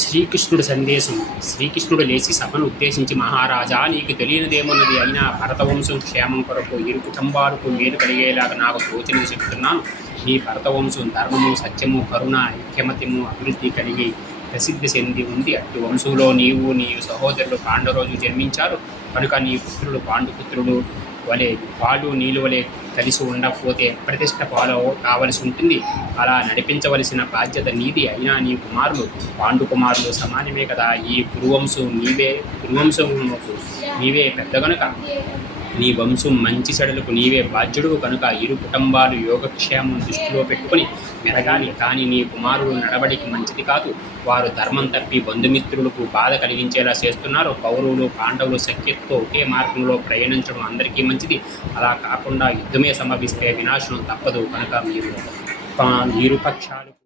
శ్రీకృష్ణుడి సందేశం. శ్రీకృష్ణుడు లేచి సభను ఉద్దేశించి, మహారాజా, నీకు తెలియనిదేమున్నది, అయినా భరతవంశం క్షేమం కొరకు ఇరు కుటుంబాలకు మేలు కలిగేలాగా నాకు తోచినది చెప్తున్నాను. నీ భరతవంశం ధర్మము, సత్యము, కరుణ, ఐక్యమత్యము, అభివృద్ధి కలిగి ప్రసిద్ధి చెంది ఉంది. అటు వంశంలో నీవు నీ సహోదరులు పాండవరోజు జన్మించారు కనుక నీ పుత్రుడు పాండుపుత్రుడు వలె పాలు నీళ్ళు వలె కలిసి ఉండకపోతే ప్రతిష్ట పాలు కావలసి ఉంటుంది. అలా నడిపించవలసిన బాధ్యత నీది. అయినా నీ కుమారులు పాండు కుమారులు సమానమే కదా. ఈ కురువంశం నీవే పెద్ద కనుక నీ వంశం మంచి చెడులకు నీవే బాధ్యుడు కనుక ఇరు కుటుంబాలు యోగక్షేమం దృష్టిలో పెట్టుకుని మెరగాలి. కానీ నీ కుమారుడు నడవడికి మంచిది కాదు. వారు ధర్మం తప్పి బంధుమిత్రులకు బాధ కలిగించేలా చేస్తున్నారు. కౌరవులు పాండవులు సఖ్యతతో ఒకే మార్గంలో ప్రయాణించడం అందరికీ మంచిది. అలా కాకుండా యుద్ధమే సంభవిస్తే వినాశనం తప్పదు. కనుక మీరు ఇరు పక్షాలు